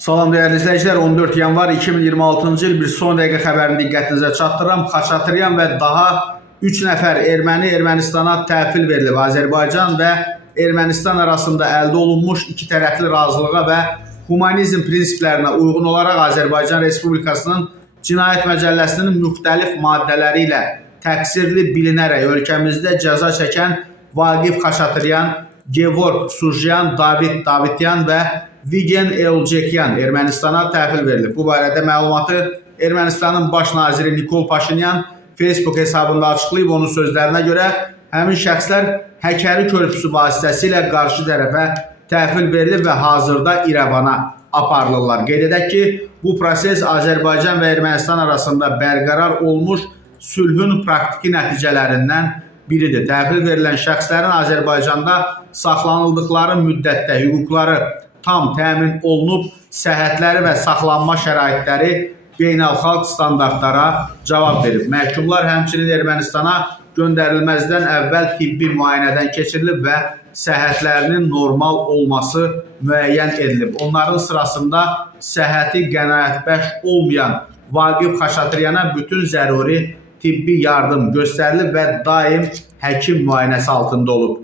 Salam değerli izleyiciler, 14 yanvar 2026-cı il bir son dəqiqə xəbərini diqqətinizə çatdırıram. Xaçatryan və daha 3 nəfər erməni Ermənistana təhvil verilib. Azərbaycan və Ermənistan arasında əldə olunmuş iki tərəfli razılığa və humanizm prinsiplərinə uyğun olaraq Azərbaycan Respublikasının Cinayət Məcəlləsinin müxtəlif maddələri ilə təqsirli bilinərək ölkəmizdə cəza çəkən Vaqif Xaçatryan, Gevorg Sujyan, David Davityan və Vigen Elcekyan Ermənistana təhvil verilib. Bu barədə məlumatı Ermənistanın baş naziri Nikol Paşinyan Facebook hesabında açıqlayıb. Onun sözlərinə görə həmin şəxslər Həkəri körpüsü vasitəsilə qarşı tərəfə təhvil verilib və hazırda İrəvana aparılırlar. Qeyd edək ki, bu proses Azərbaycan və Ermənistan arasında bərqərar olmuş sülhün praktiki nəticələrindən biridir. Təhvil verilən şəxslərin Azərbaycanda saxlanıldıqları müddətdə hüquqları tam təmin olunub, səhhətləri və saxlanma şəraitləri beynəlxalq standartlara cavab verib. Məhkumlar həmçinin Ermənistana göndərilməzdən əvvəl tibbi müayinədən keçirilib və səhhətlərinin normal olması müəyyən edilib. Onların sırasında səhhəti qənaətbəxş olmayan Vaqif Xaçatryana bütün zəruri tibbi yardım göstərilib və daim həkim müayinəsi altında olub.